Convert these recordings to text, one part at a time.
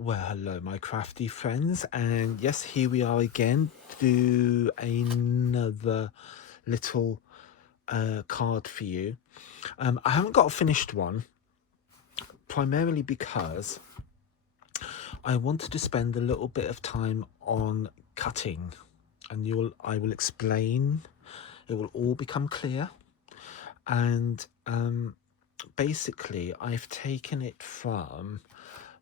Well, hello, my crafty friends, and yes, here we are again to do another little card for you. I haven't got a finished one, primarily because I wanted to spend a little bit of time on cutting, and I will explain. It will all become clear, and basically, I've taken it from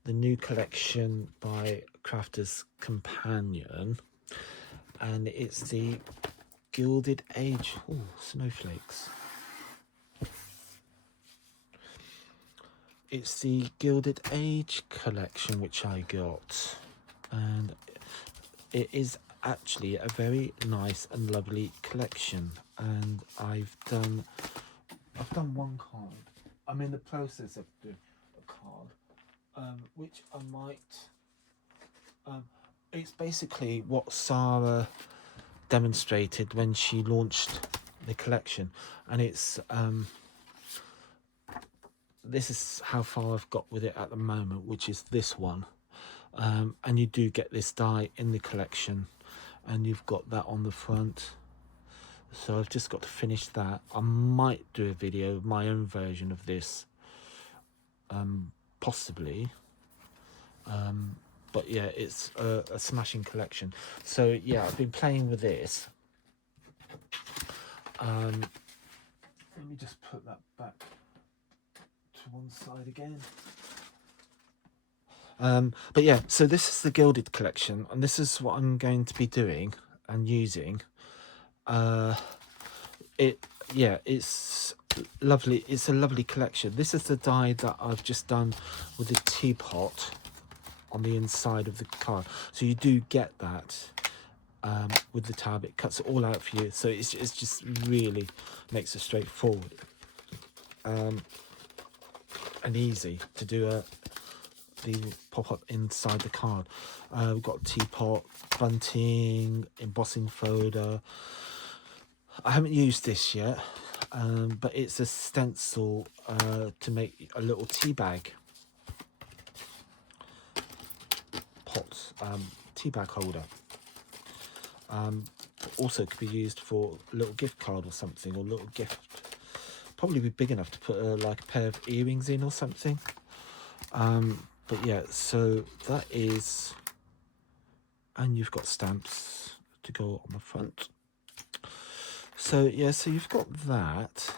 the new collection by Crafter's Companion, and it's the Gilded Age. Oh, snowflakes. It's the Gilded Age collection which I got, and it is actually a very nice and lovely collection. And I've done one card. I'm in the process of doing a card, which I might. It's basically what Sarah demonstrated when she launched the collection, and it's this is how far I've got with it at the moment, which is this one. And you do get this die in the collection, and you've got that on the front. So I've just got to finish that. I might do a video, my own version of this, possibly. But yeah, it's a smashing collection. So yeah, I've been playing with this. Let me just put that back to one side again. But yeah, so this is the Gilded collection, and this is what I'm going to be doing and using. It's lovely. It's a lovely collection. This is the die that I've just done with the teapot on the inside of the card, so you do get that with the tab. It cuts it all out for you, so it's just really makes it straightforward and easy to do the pop-up inside the card. We've got teapot, bunting, embossing folder. I haven't used this yet, but it's a stencil to make a little tea bag pot, tea bag holder. Also could be used for a little gift card or something, or a little gift. Probably be big enough to put like a pair of earrings in or something. But yeah, so that is, and you've got stamps to go on the front. So yeah, so you've got that.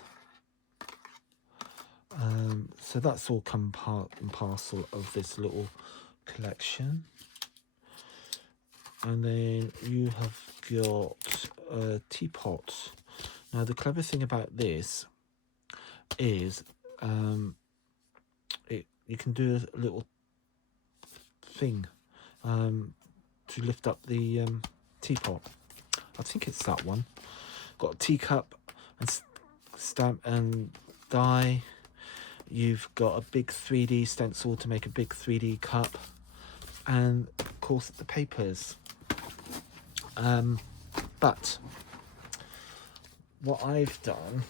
So that's all come part and parcel of this little collection. And then you have got a teapot. Now the clever thing about this is you can do a little thing to lift up the teapot. I think it's that one. Got a teacup and stamp and die. You've got a big 3D stencil to make a big 3D cup, and of course the papers. But what I've done,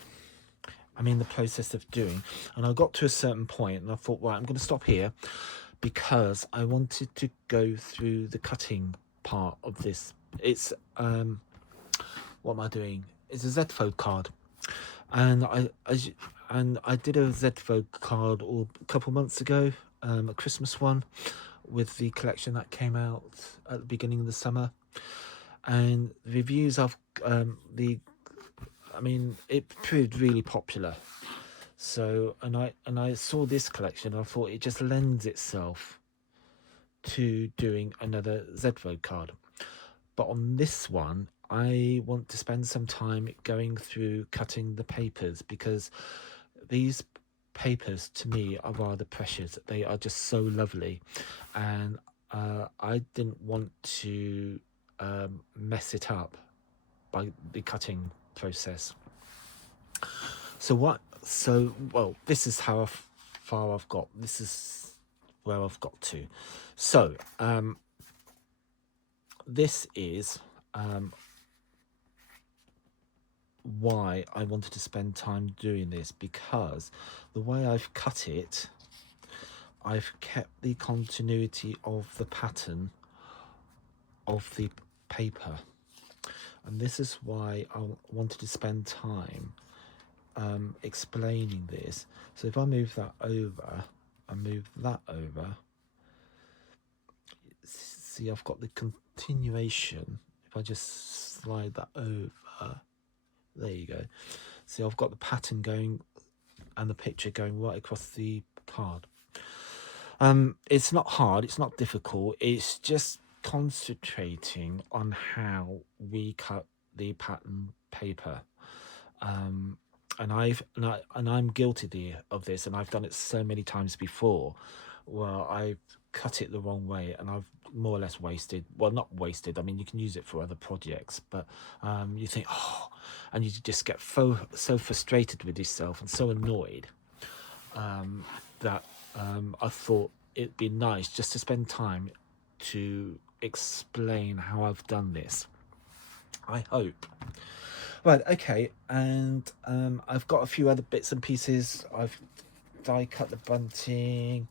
I'm in the process of doing, and I got to a certain point and I thought, right, I'm going to stop here, because I wanted to go through the cutting part of this. It's what am I doing? It's a Z-Fold card, and I did a Z-Fold card a couple months ago, a Christmas one, with the collection that came out at the beginning of the summer, and the reviews of it proved really popular. So and I saw this collection and I thought it just lends itself to doing another Z-Fold card. But on this one, I want to spend some time going through cutting the papers, because these papers to me are rather precious. They are just so lovely, and I didn't want to mess it up by the cutting process. Well, this is how far I've got. This is where I've got to. So this is why I wanted to spend time doing this, because the way I've cut it, I've kept the continuity of the pattern of the paper, and this is why I wanted to spend time explaining this. So if I move that over and move that over, see I've got the continuation. If I just slide that over, there you go. See, I've got the pattern going and the picture going right across the card. It's not hard, it's not difficult, it's just concentrating on how we cut the pattern paper. And I'm guilty of this, and I've done it so many times before where I've cut it the wrong way and I've more or less wasted, well, not wasted, I mean you can use it for other projects, but you think, oh, and you just get so frustrated with yourself and so annoyed that I thought it'd be nice just to spend time to explain how I've done this. I hope. Right, okay, and I've got a few other bits and pieces. I've die cut the bunting,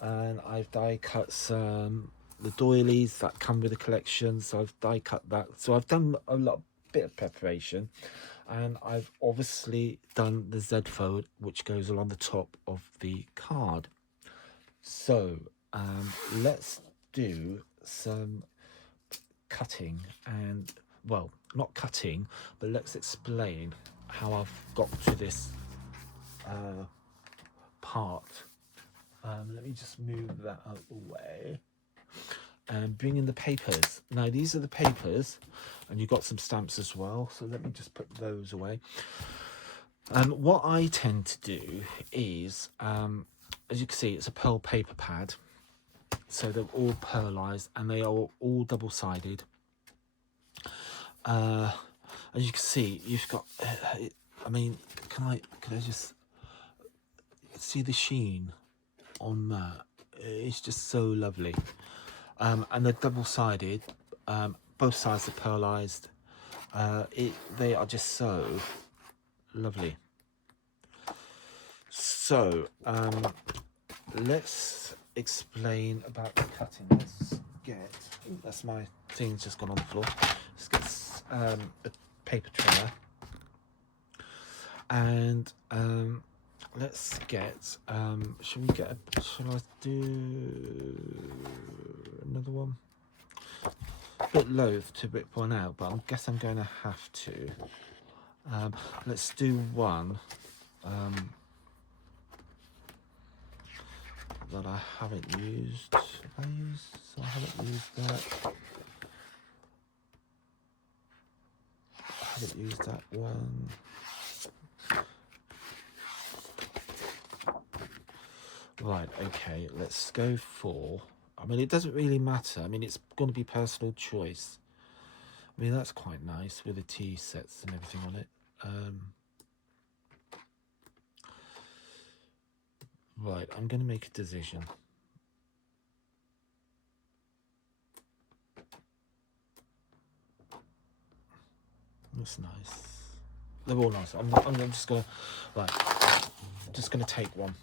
and I've die cut some the doilies that come with the collection, so I've die cut that. So I've done a bit of preparation, and I've obviously done the Z fold which goes along the top of the card. So let's do some cutting, and well, not cutting, but let's explain how I've got to this part. Let me just move that out of the way and bring in the papers. Now these are the papers, and you've got some stamps as well, so let me just put those away. What I tend to do is, as you can see, it's a pearl paper pad, so they're all pearlized and they are all double-sided. As you can see, you've got I mean, can I just see the sheen on that? It's just so lovely. And they're double-sided, both sides are pearlized. They are just so lovely. So let's explain about the cutting. Let's get, that's my thing's just gone on the floor. Let's get a paper trimmer, and let's get shall I do another one? A bit loath to rip one out, but I guess I'm going to have to. Let's do one that I haven't used. I haven't used that. I haven't used that one. Right, okay, let's go for, I mean, it doesn't really matter. I mean, it's going to be personal choice. I mean, that's quite nice with the tea sets and everything on it. Right, I'm going to make a decision. That's nice. They're all nice. I'm just going to, right, I'm just going to take one.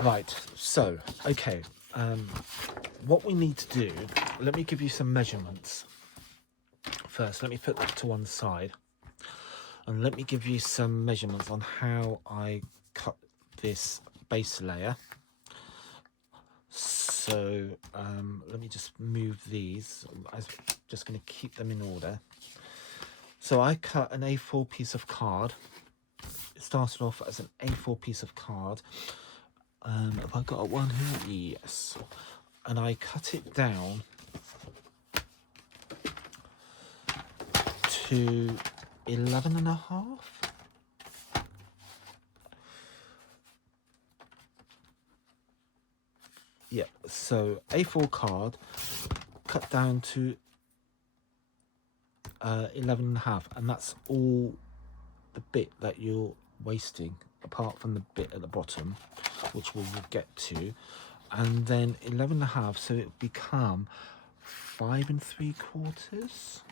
Right, so, okay, what we need to do, let me give you some measurements. First, let me put that to one side, and let me give you some measurements on how I cut this base layer. So, let me just move these. I'm just going to keep them in order. So I cut an A4 piece of card. It started off as an A4 piece of card. Have I got one here? Yes. And I cut it down to 11.5. Yeah, so A4 card cut down to 11.5, and that's all the bit that you're wasting, apart from the bit at the bottom, which we will get to. And then 11.5, so it will become 5 3/4.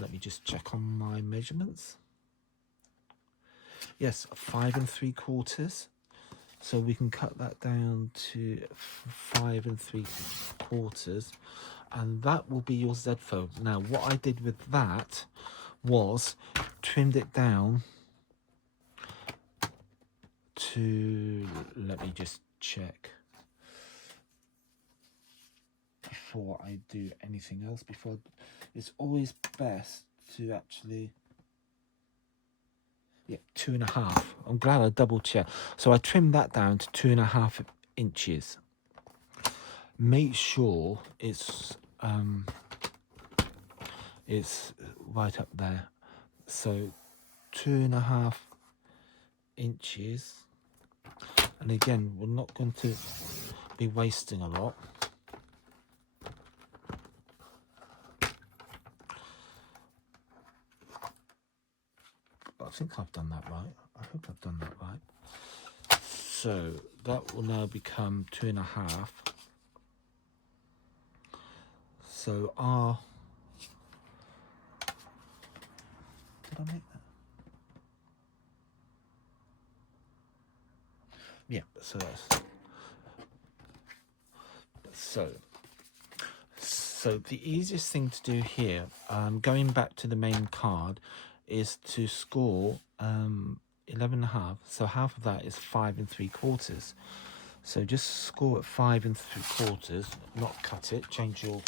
Let me just check on my measurements. Yes, 5 3/4. So we can cut that down to 5 3/4, and that will be your Z fold. Now what I did with that was trimmed it down to, let me just check before I do anything else. It's always best to actually, yeah, 2.5. I'm glad I double checked. So I trimmed that down to 2.5 inches. Make sure it's right up there. So 2.5 inches, and again, we're not going to be wasting a lot. I think I've done that right. I hope I've done that right. So that will now become 2.5. So our, did I make that? Yeah, so that's, so the easiest thing to do here, going back to the main card, is to score 11.5. So half of that is 5 3/4. So just score at 5 3/4, not cut it. Change your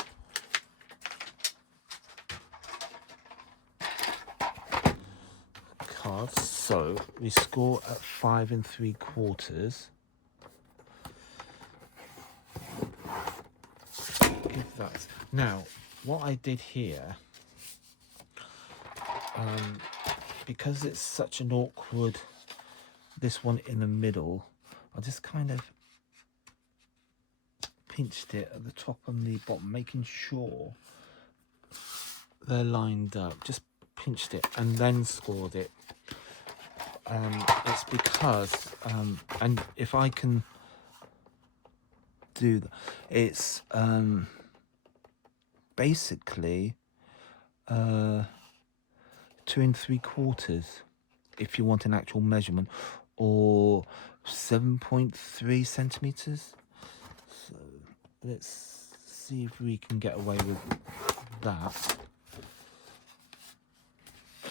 card. So we score at 5 3/4. Give that. Now, what I did here, because it's such an awkward, this one in the middle, I just kind of pinched it at the top and the bottom, making sure they're lined up. Just pinched it and then scored it. It's because, and if I can do that, it's basically 2 3/4 if you want an actual measurement, or 7.3 centimeters. So let's see if we can get away with that.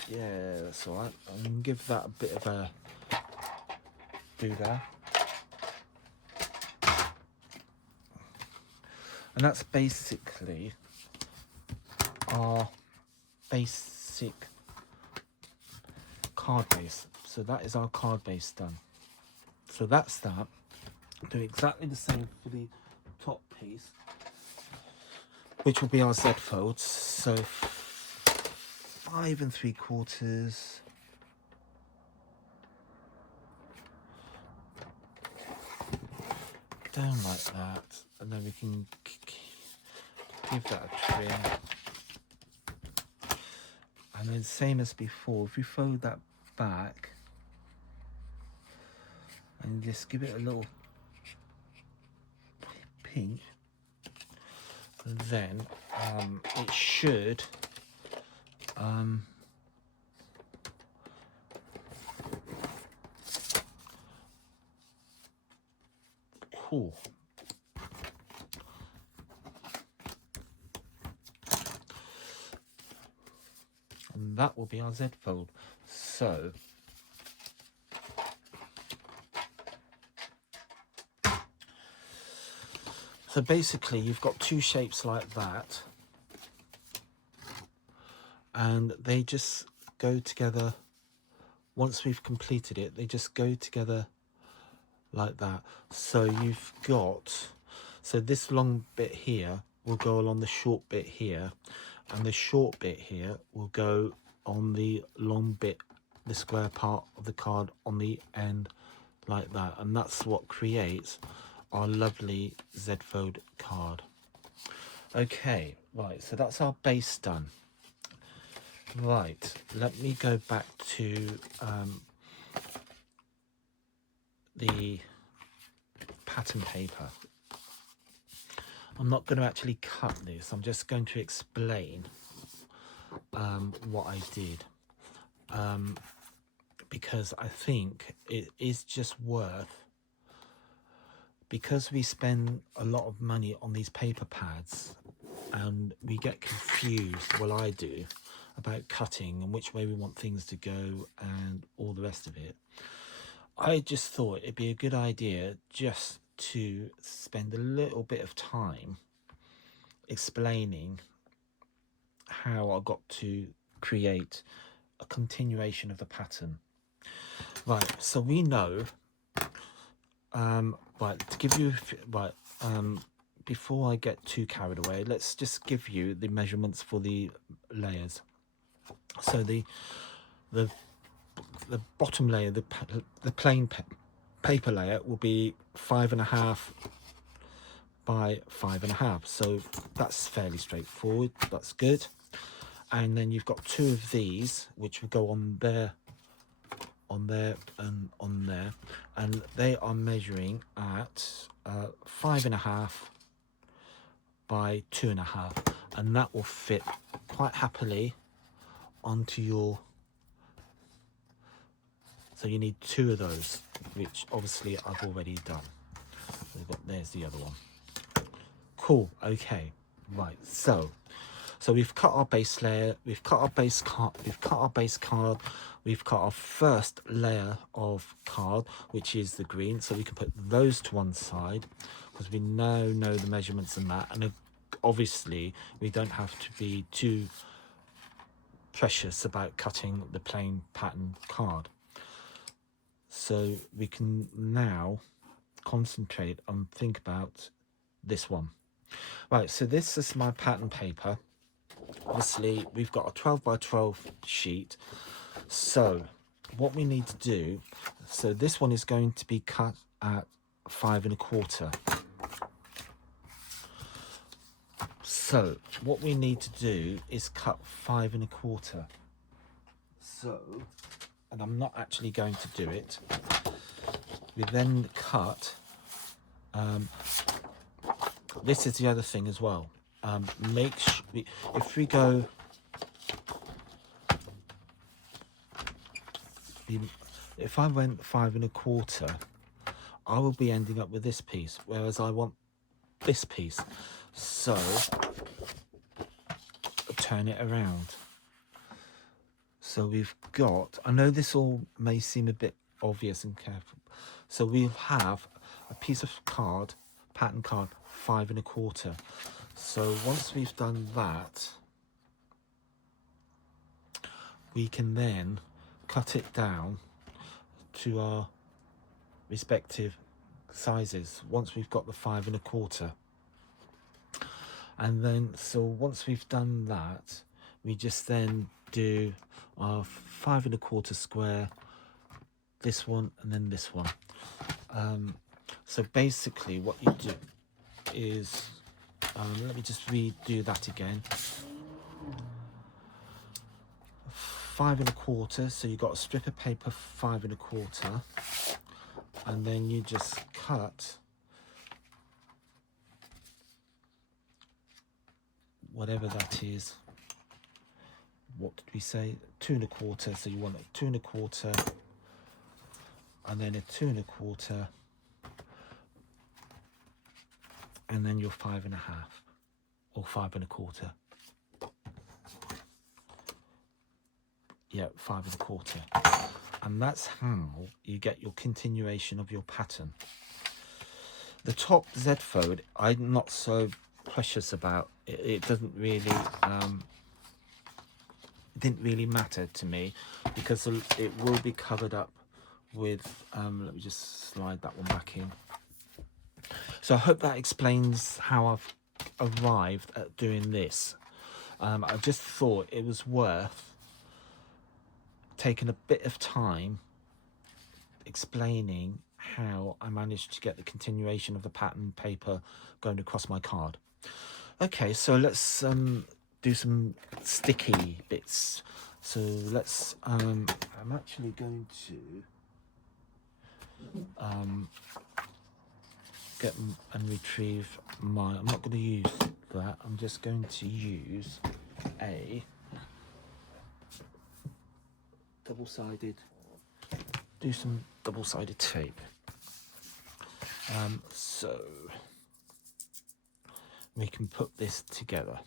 Yeah, that's all right. I can give that a bit of a do there. And that's basically our basic card base. So that is our card base done. So that's that. Do exactly the same for the top piece, which will be our Z folds. So 5 3/4, down like that, and then we can give that a trim. And then same as before, if we fold that back and just give it a little pinch, then it should cool. And that will be our Z fold. So basically you've got two shapes like that, and they just go together. Once we've completed it, they just go together like that. So you've got, so this long bit here will go along the short bit here, and the short bit here will go on the long bit, the square part of the card on the end like that. And that's what creates our lovely Z fold card. Okay, right, so that's our base done. Right, let me go back to the pattern paper. I'm not going to actually cut this, I'm just going to explain what I did, because I think it is just worth because we spend a lot of money on these paper pads and we get confused, well I do, about cutting and which way we want things to go and all the rest of it, I just thought it'd be a good idea just to spend a little bit of time explaining how I got to create a continuation of the pattern. Right, so we know, right, to give you, right, before I get too carried away, let's just give you the measurements for the layers. So the bottom layer, the plain paper layer, will be 5.5 by 5.5. So that's fairly straightforward. That's good. And then you've got 2 of these, which will go on there, and on there, and they are measuring at 5.5 by 2.5, and that will fit quite happily onto your. So you need 2 of those, which obviously I've already done. There's the other one. Cool. Okay. Right. So we've cut our base layer. We've cut our base card. We've cut our base card. We've cut our first layer of card, which is the green. So we can put those to one side because we now know the measurements and that. And obviously, we don't have to be too precious about cutting the plain pattern card. So we can now concentrate and think about this one. Right, so this is my pattern paper. Obviously, we've got a 12 by 12 sheet. So what we need to do, so this one is going to be cut at 5.25. So what we need to do is cut 5.25. So, and I'm not actually going to do it. We then cut, this is the other thing as well. If we go, if I went 5.25, I will be ending up with this piece, whereas I want this piece. So turn it around. So we've got, I know this all may seem a bit obvious and careful. So we'll have a piece of card, pattern card, 5.25. So once we've done that, we can then cut it down to our respective sizes once we've got the 5.25. And then, so once we've done that, we just then do our 5.25 square, this one, and then this one. So basically what you do is, let me just redo that again. 5.25, so you've got a strip of paper 5.25, and then you just cut whatever that is. What did we say? 2.25. So you want a 2.25, and then a 2.25, and then your 5.5 or 5.25. Yeah, 5.25. And that's how you get your continuation of your pattern. The top Z fold, I'm not so precious about. It doesn't really, didn't really matter to me because it will be covered up with, let me just slide that one back in. So I hope that explains how I've arrived at doing this. I just thought it was worth taking a bit of time explaining how I managed to get the continuation of the pattern paper going across my card. Okay, so let's do some sticky bits. So let's, I'm actually going to get and retrieve my, I'm not going to use that, I'm just going to use a double-sided, do some double-sided tape. So we can put this together.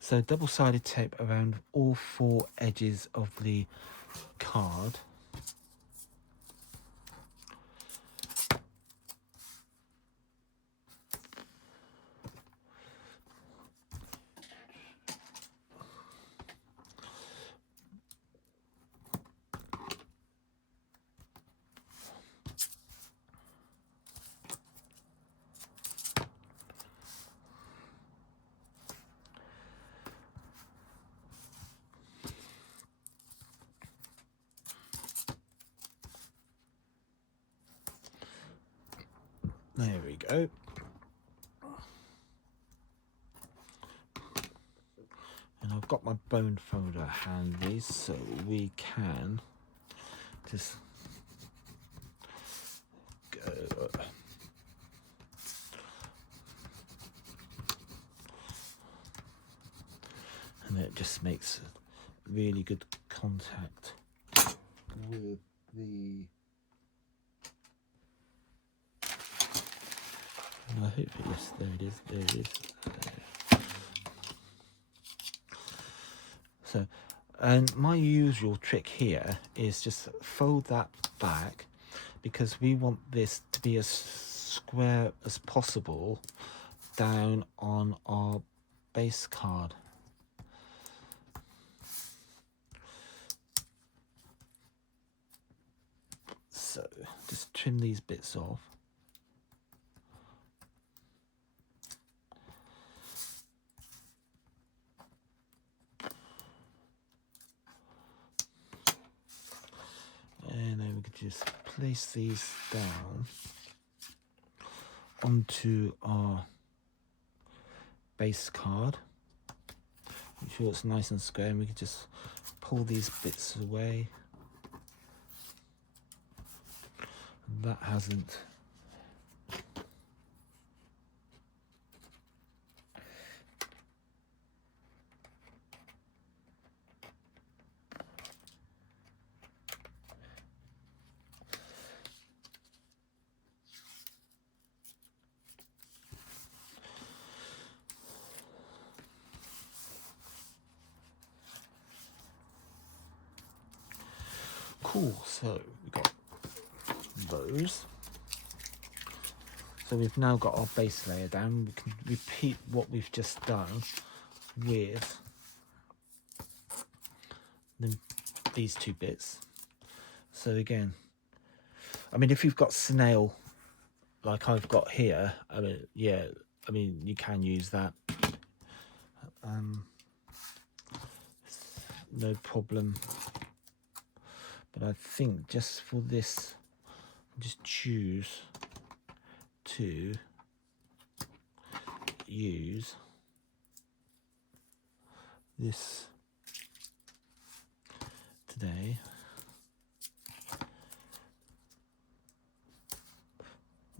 So double-sided tape around all 4 edges of the card. There we go. And I've got my bone folder handy, so we can just go. And it just makes really good contact with the... I hope, yes, there it is, there it is. So, and my usual trick here is just fold that back, because we want this to be as square as possible down on our base card. So just trim these bits off. And then we could just place these down onto our base card. Make sure it's nice and square, and we can just pull these bits away. That hasn't. Cool, so we've got those. So we've now got our base layer down. We can repeat what we've just done with these 2 bits. So again, I mean, if you've got snail like I've got here, I mean, yeah, I mean, you can use that. No problem. But I think just for this, just choose to use this today.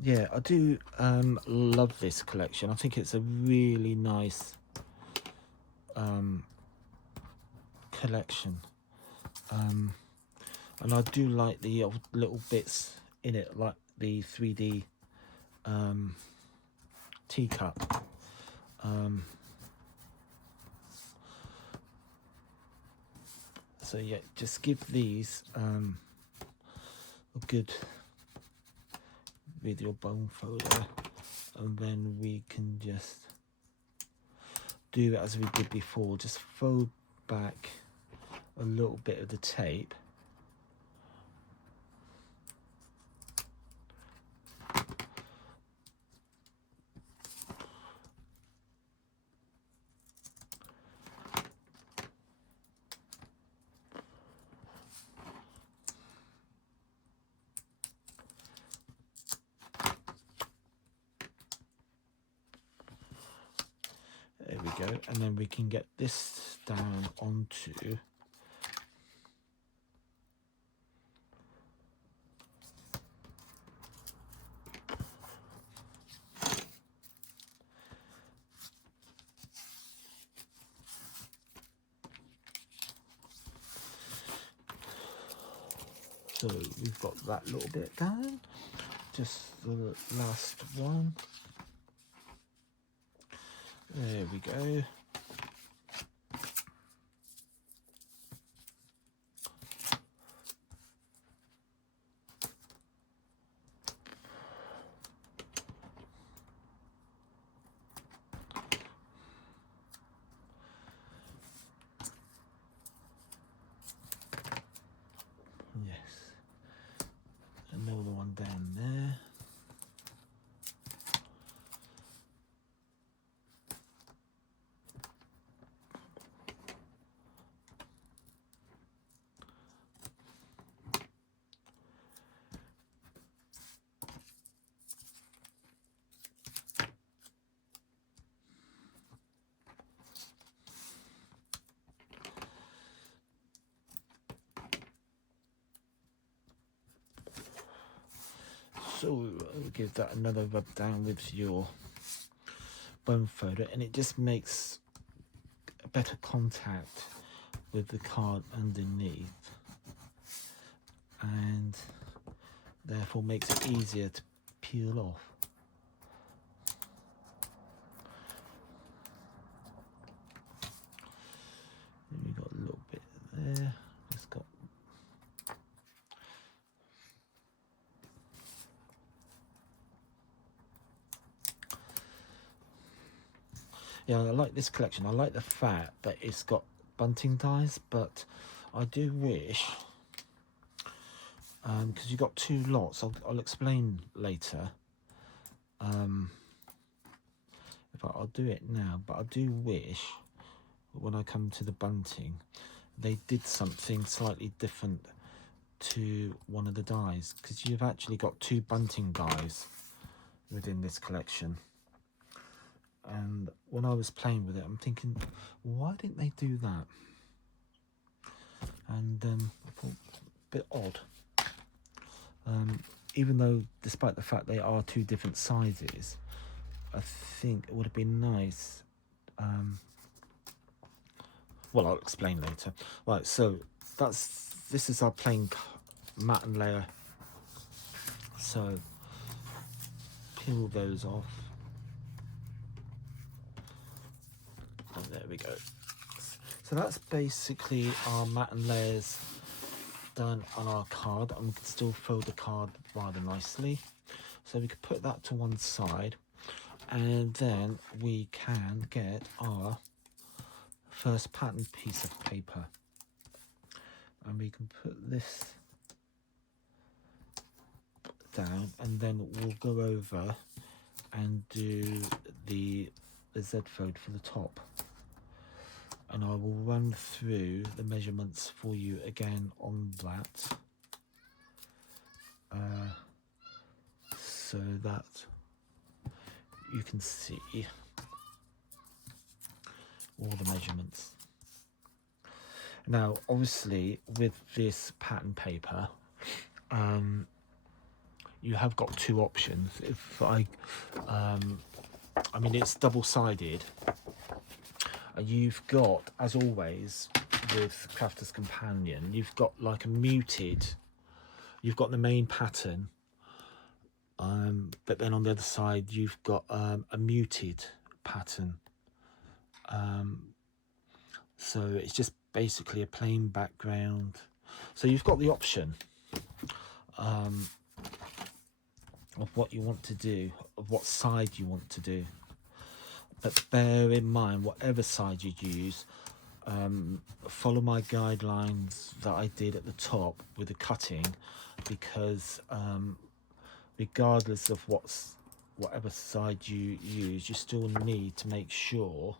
Yeah, I do love this collection. I think it's a really nice collection. And I do like the little bits in it, like the 3D teacup. So yeah, just give these a good with your bone folder, and then we can just do it as we did before. Just fold back a little bit of the tape. There we go, and then we can get this down onto so we've got that little bit down. just the last one. There we go. Yes. Another one down there. So I'll give that another rub down with your bone folder, and it just makes a better contact with the card underneath, and therefore makes it easier to peel off. And we got a little bit there. Just got yeah, I like this collection. I like the fact that it's got bunting dies, but I do wish, because you've got two lots, I'll explain later. If I'll do it now, but I do wish when I come to the bunting, they did something slightly different to one of the dies, because you've actually got two bunting dies within this collection. And when I was playing with it, I'm thinking, why didn't they do that? And I thought, a bit odd. Even though, despite the fact they are two different sizes, I think it would have been nice. Well, I'll explain later. Right, so this is our plain mat and layer. So peel those off. And there we go. So that's basically our mat and layers done on our card, and we can still fold the card rather nicely. So we could put that to one side, and then we can get our first pattern piece of paper, and we can put this down, and then we'll go over and do the Z fold for the top, and I will run through the measurements for you again on that, so that you can see all the measurements. Now obviously with this pattern paper, you have got two options. If I mean, it's double-sided. You've got, as always with Crafter's Companion, you've got like a muted, you've got the main pattern, but then on the other side you've got a muted pattern. So it's just basically a plain background. So you've got the option of what you want to do, of what side you want to do. But bear in mind, whatever side you use, follow my guidelines that I did at the top with the cutting, because regardless of whatever side you use, you still need to make sure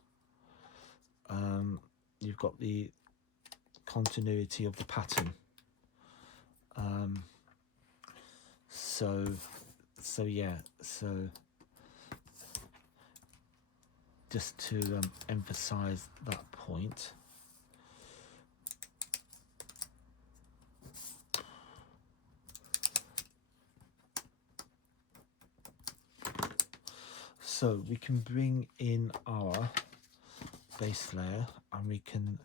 you've got the continuity of the pattern. So yeah, so just to emphasize that point. So we can bring in our base layer, and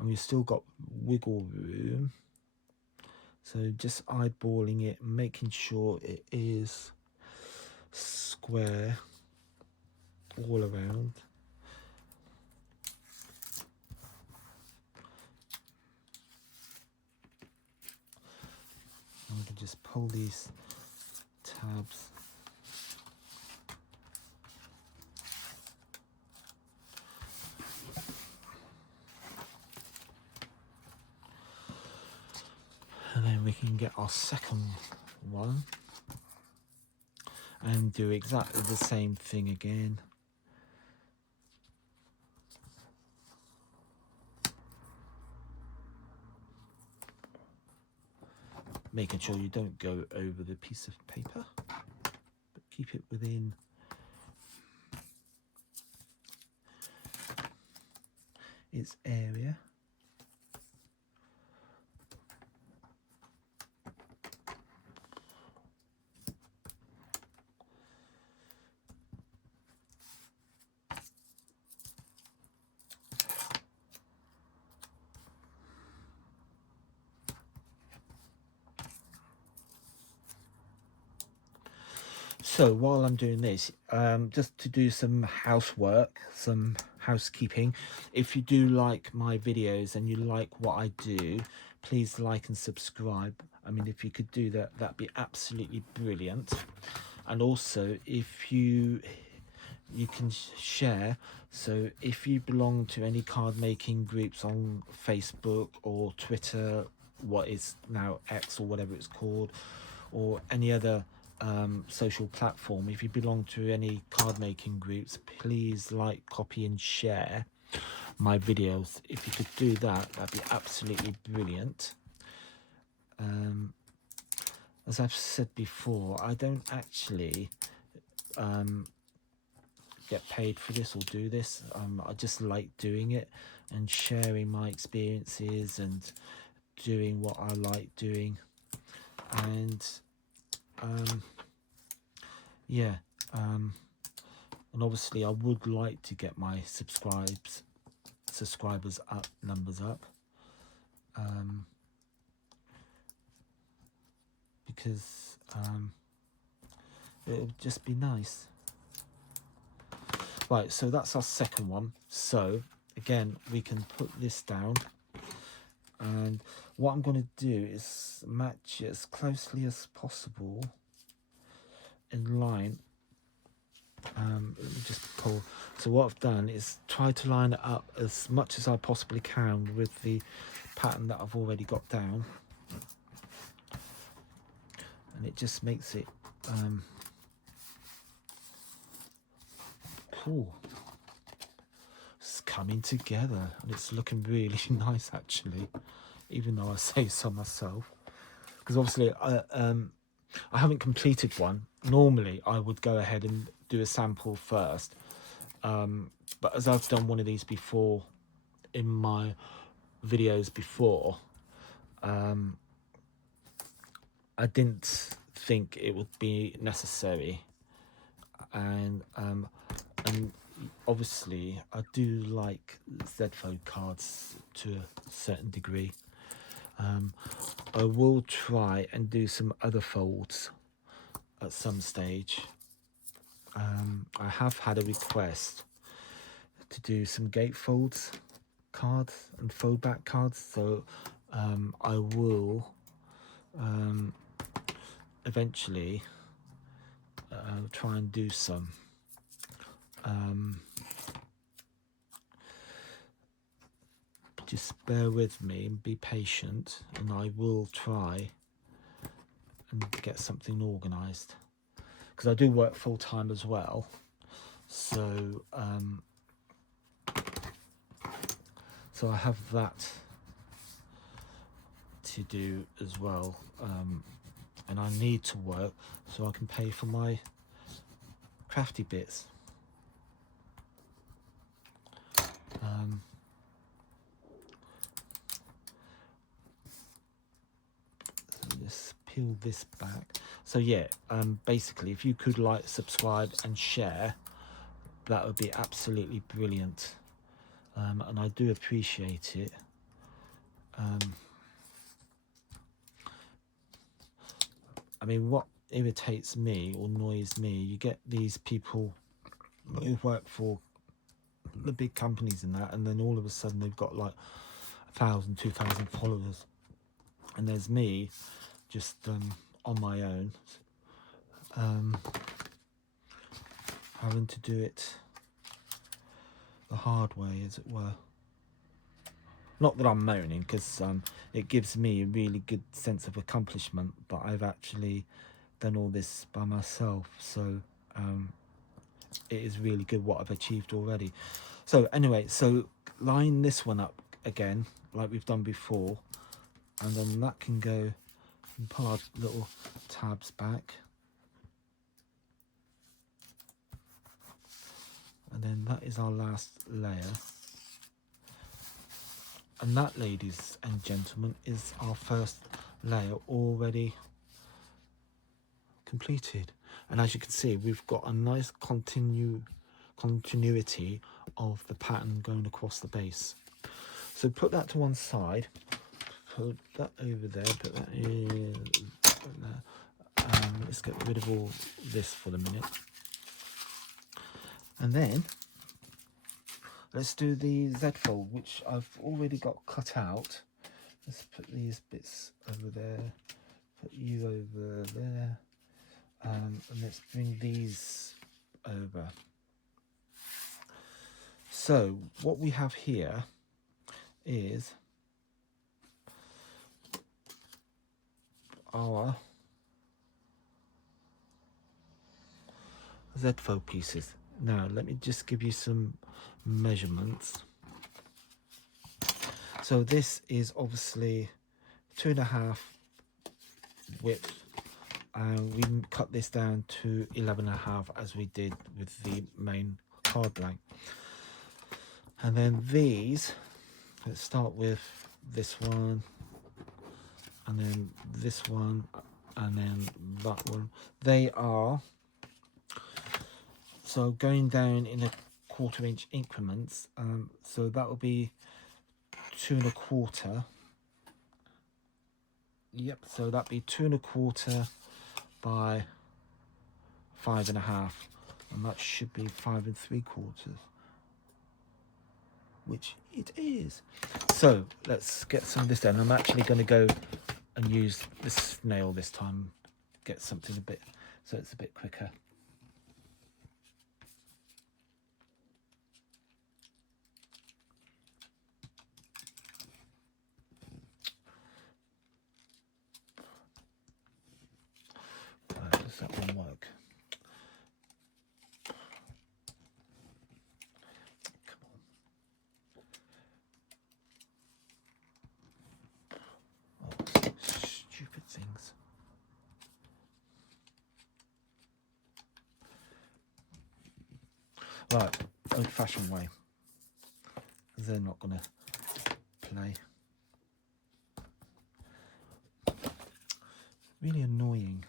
we've still got wiggle room, So just eyeballing it, making sure it is square all around. And we can just pull these tabs. And then we can get our second one and do exactly the same thing again. Making sure you don't go over the piece of paper, but keep it within its area. So while I'm doing this, just to do some housework, some housekeeping. If you do like my videos and you like what I do, please like and subscribe. I mean, if you could do that, that'd be absolutely brilliant. And also, if you can share. So if you belong to any card making groups on Facebook or Twitter, what is now X or whatever it's called, or any other social platform, if you belong to any card making groups, please like, copy and share my videos. If you could do that, that'd be absolutely brilliant. As I've said before, I don't actually get paid for this or do this. I just like doing it and sharing my experiences and doing what I like doing. And yeah, and obviously I would like to get my subscribers up, numbers up, because it would just be nice. Right, so that's our second one. So again, we can put this down, and what I'm going to do is match it as closely as possible in line. Let me just pull. So what I've done is try to line it up as much as I possibly can with the pattern that I've already got down, and it just makes it cool. It's coming together and it's looking really nice actually, even though I say so myself, because obviously I haven't completed one. Normally I would go ahead and do a sample first, but as I've done one of these before in my videos before, I didn't think it would be necessary, and obviously I do like Z-Fold cards to a certain degree. I will try and do some other folds at some stage. I have had a request to do some gatefolds cards and fold back cards, so I will eventually try and do some. Just bear with me and be patient, and I will try and get something organized, because I do work full-time as well, so so I have that to do as well, and I need to work so I can pay for my crafty bits. So just peel this back. So yeah, basically if you could like, subscribe and share, that would be absolutely brilliant, and I do appreciate it. I mean, what irritates me or annoys me, you get these people who work for the big companies and that, and then all of a sudden they've got like 1,000, 2,000 followers, and there's me just on my own, having to do it the hard way, as it were. Not that I'm moaning, because it gives me a really good sense of accomplishment, but I've actually done all this by myself, so it is really good what I've achieved already. So anyway, so line this one up again like we've done before, and then that can go and pull our little tabs back, and then that is our last layer. And that, ladies and gentlemen, is our first layer already completed. And as you can see, we've got a nice continuity of the pattern going across the base. So put that to one side, put that over there, put that in there. Let's get rid of all this for the minute. And then let's do the Z fold, which I've already got cut out. Let's put these bits over there, put you over there, and let's bring these over. So what we have here is our Z fold pieces. Now let me just give you some measurements. So this is obviously 2.5 width, and we cut this down to 11.5 as we did with the main card blank. And then these, let's start with this one, and then this one, and then that one. They are so going down in a 1/4 inch increments, so that will be 2.25. Yep, so that'd be 2.25 by 5.5, and that should be 5 3/4, which it is. So let's get some of this done. I'm actually going to go and use the snail this time, get something a bit, so it's a bit quicker. Does that one work? Come on. Oh, stupid things. Right, old-fashioned way. They're not going to play. Really annoying.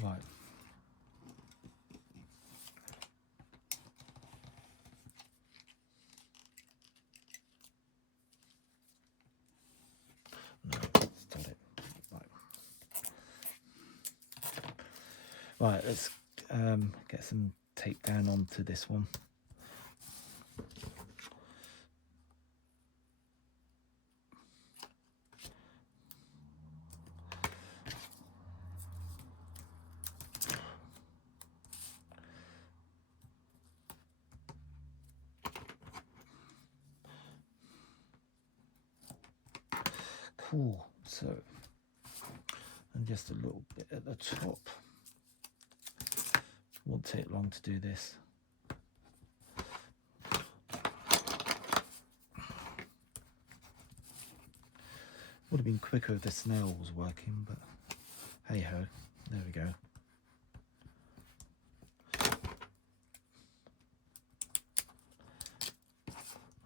Right. No, stop it. Right, let's get some tape down onto this one. Cool. So, and just a little bit at the top. Won't take long to do this. Would have been quicker if the snail was working, but hey ho, there we go.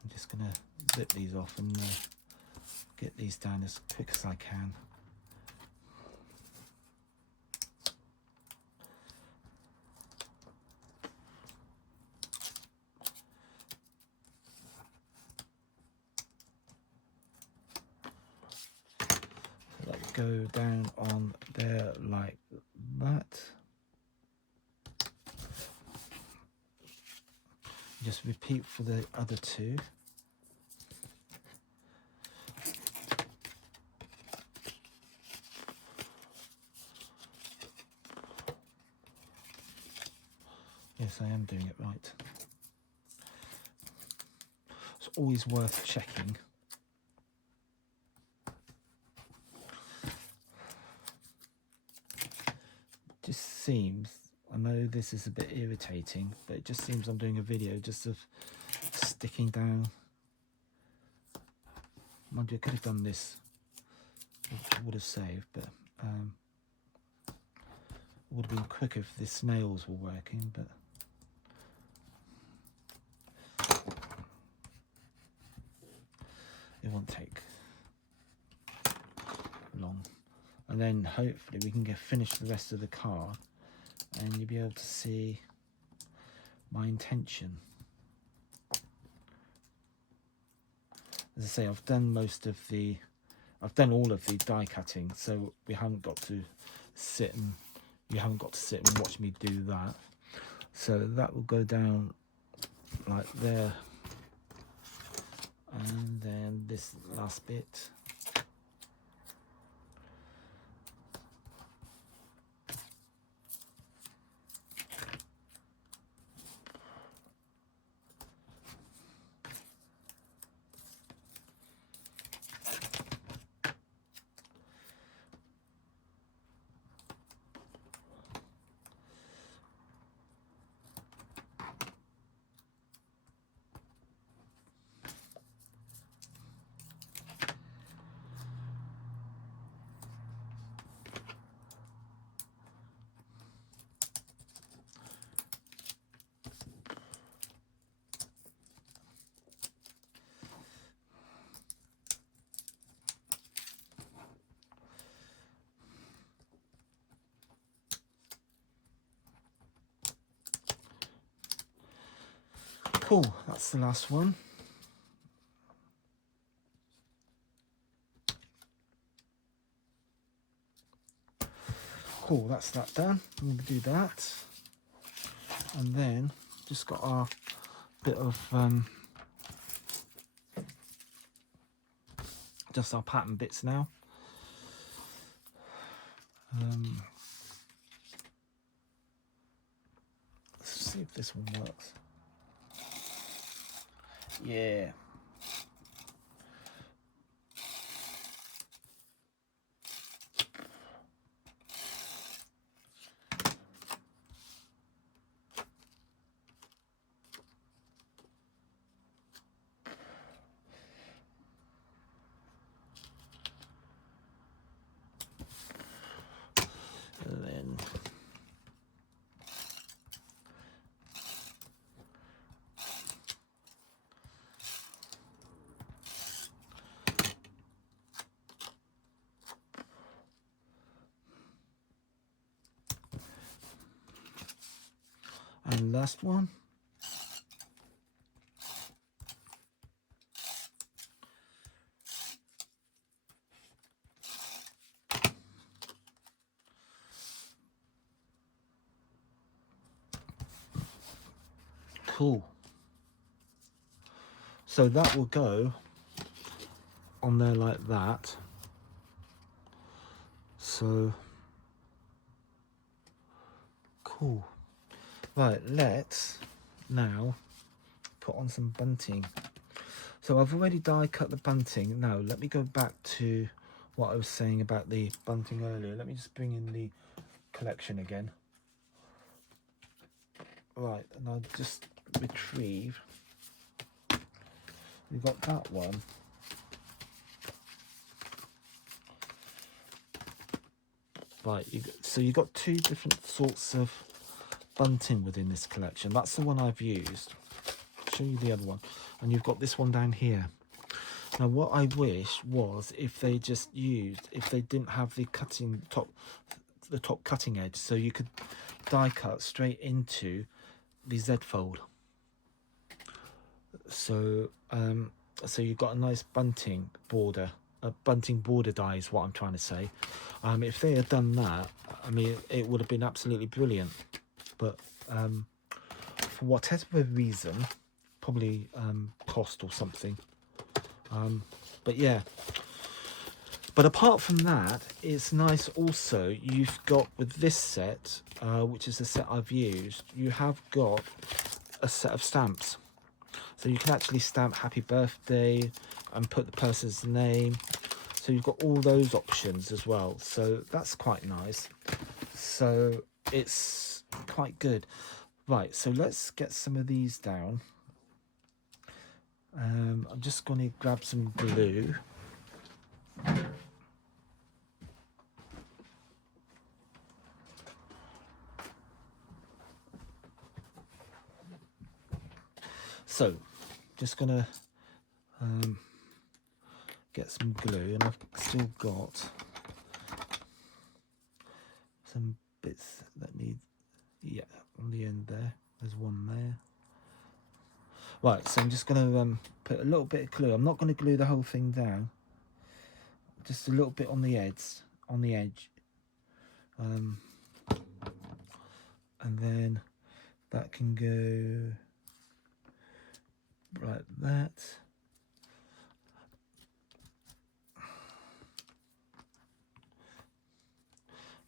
I'm just gonna flip these off and get these down as quick as I can. Go down on there like that. Just repeat for the other two. Yes, I am doing it right. It's always worth checking. Just seems, I know this is a bit irritating, but it just seems I'm doing a video just of sticking down. Mind you, I could have done this, it would have saved, but it would have been quicker if the snails were working, but it won't take long. And then hopefully we can finish the rest of the card and you'll be able to see my intention. As I say, I've done all of the die cutting, so we haven't got to sit and you haven't got to sit and watch me do that. So that will go down like there, and then this last bit. Cool, that's the last one. Cool, that's that done. I'm going to do that. And then just got our bit of just our pattern bits now. Let's see if this one works. Yeah. And then and last one. Cool. So that will go on there like that. So cool. Right, let's now put on some bunting. So I've already die cut the bunting. Now let me go back to what I was saying about the bunting earlier. Let me just bring in the collection again. Right, and I'll just retrieve. We've got that one. Right, so you've got two different sorts of bunting within this collection. That's the one I've used. I'll show you the other one. And you've got this one down here. Now what I wish was if they just used, if they didn't have the cutting top, the top cutting edge, so you could die cut straight into the Z fold. So so you've got a nice bunting border, a bunting border die is what I'm trying to say. If they had done that, I mean, it would have been absolutely brilliant. But for whatever reason, probably cost or something. But yeah. But apart from that, it's nice also, you've got with this set, which is the set I've used, you have got a set of stamps. So you can actually stamp happy birthday and put the person's name. So you've got all those options as well. So that's quite nice. So it's quite good. Right, so let's get some of these down. I'm just going to grab some glue. So, just gonna get some glue, and I've still got some bits that need, yeah, on the end there. There's one there. Right, so I'm just gonna put a little bit of glue. I'm not gonna glue the whole thing down. Just a little bit on the edge, and then that can go like that.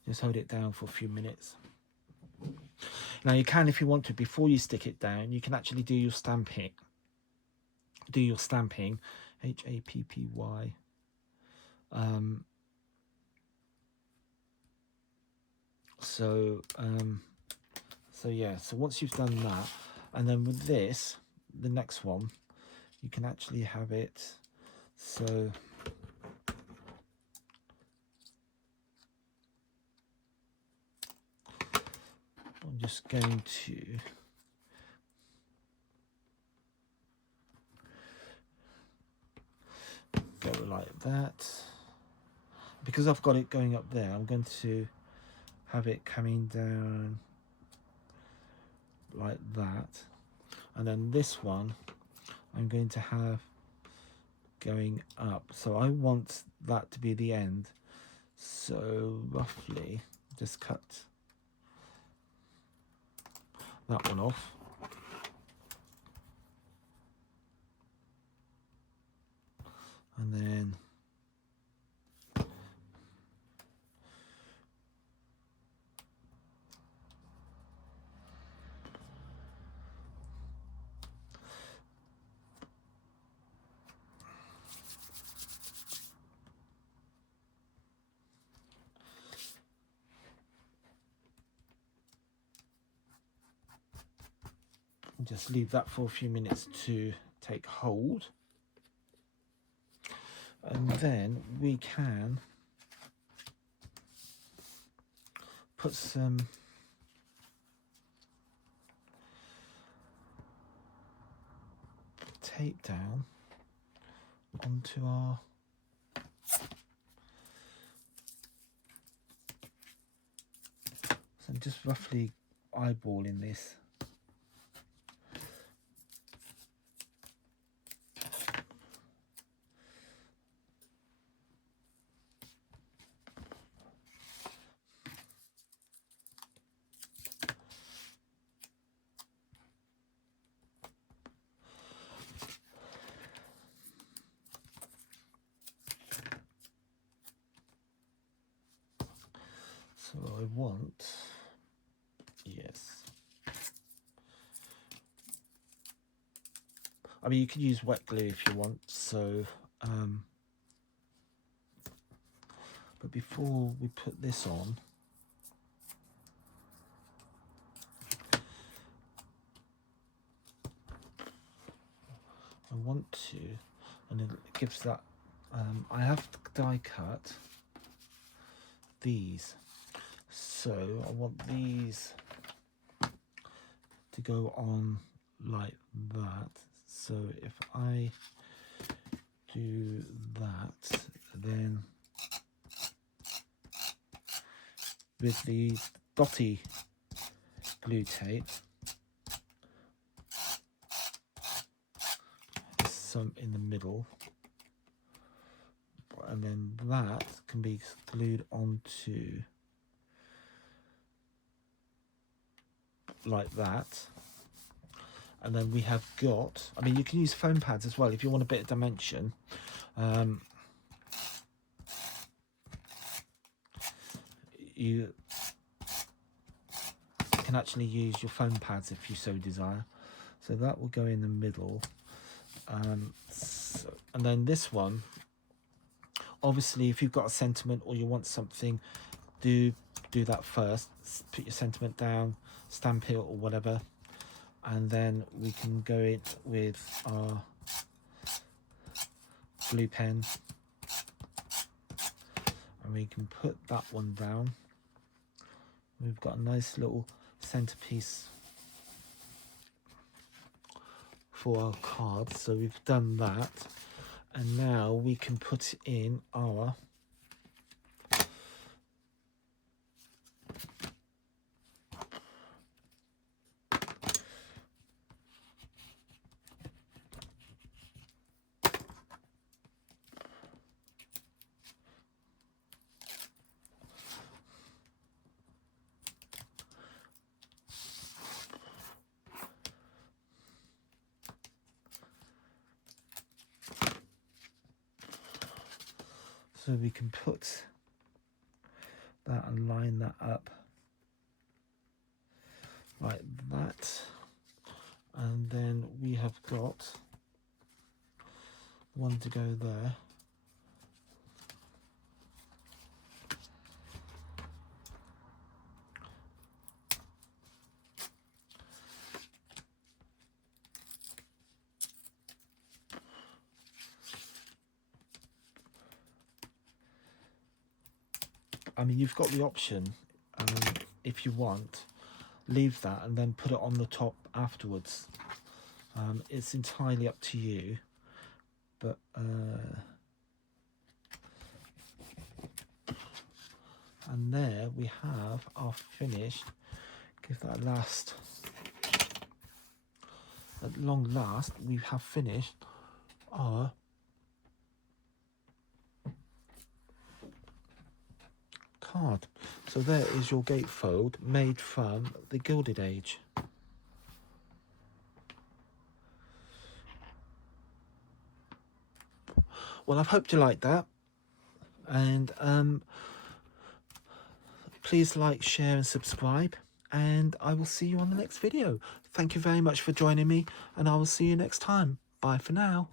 Just hold it down for a few minutes. Now you can, if you want to, before you stick it down, you can actually do your stamping. Happy. So yeah, so once you've done that, and then with this, the next one, you can actually have it, so I'm just going to go like that. Because I've got it going up there, I'm going to have it coming down like that, and then this one I'm going to have going up. So I want that to be the end, so roughly just cut that one off. And then just leave that for a few minutes to take hold, and then we can put some tape down onto our so I'm just roughly eyeballing this. So I want, yes, I mean you can use wet glue if you want, so but before we put this on, I want to, and it gives that, I have to die cut these, so I want these to go on like that. So if I do that. Then with the dotty glue tape, some in the middle, and then that can be glued onto like that. And then we have got, I mean, you can use foam pads as well if you want a bit of dimension. You can actually use your foam pads if you so desire. So that will go in the middle. And then this one, obviously if you've got a sentiment or you want something, do that first. Put your sentiment down, stamp it or whatever, and then we can go in with our glue pen and we can put that one down. We've got a nice little centerpiece for our card, so we've done that, and now we can put in our so we can put that and line that up like that, and then we have got one to go there. I mean, you've got the option, if you want, leave that and then put it on the top afterwards. It's entirely up to you, but and there we have our finished. Give that a last. At long last, we have finished our card. So there is your gatefold made from the Gilded Age. Well, I've hoped you liked that, and please like, share and subscribe, and I will see you on the next video. Thank you very much for joining me, and I will see you next time. Bye for now.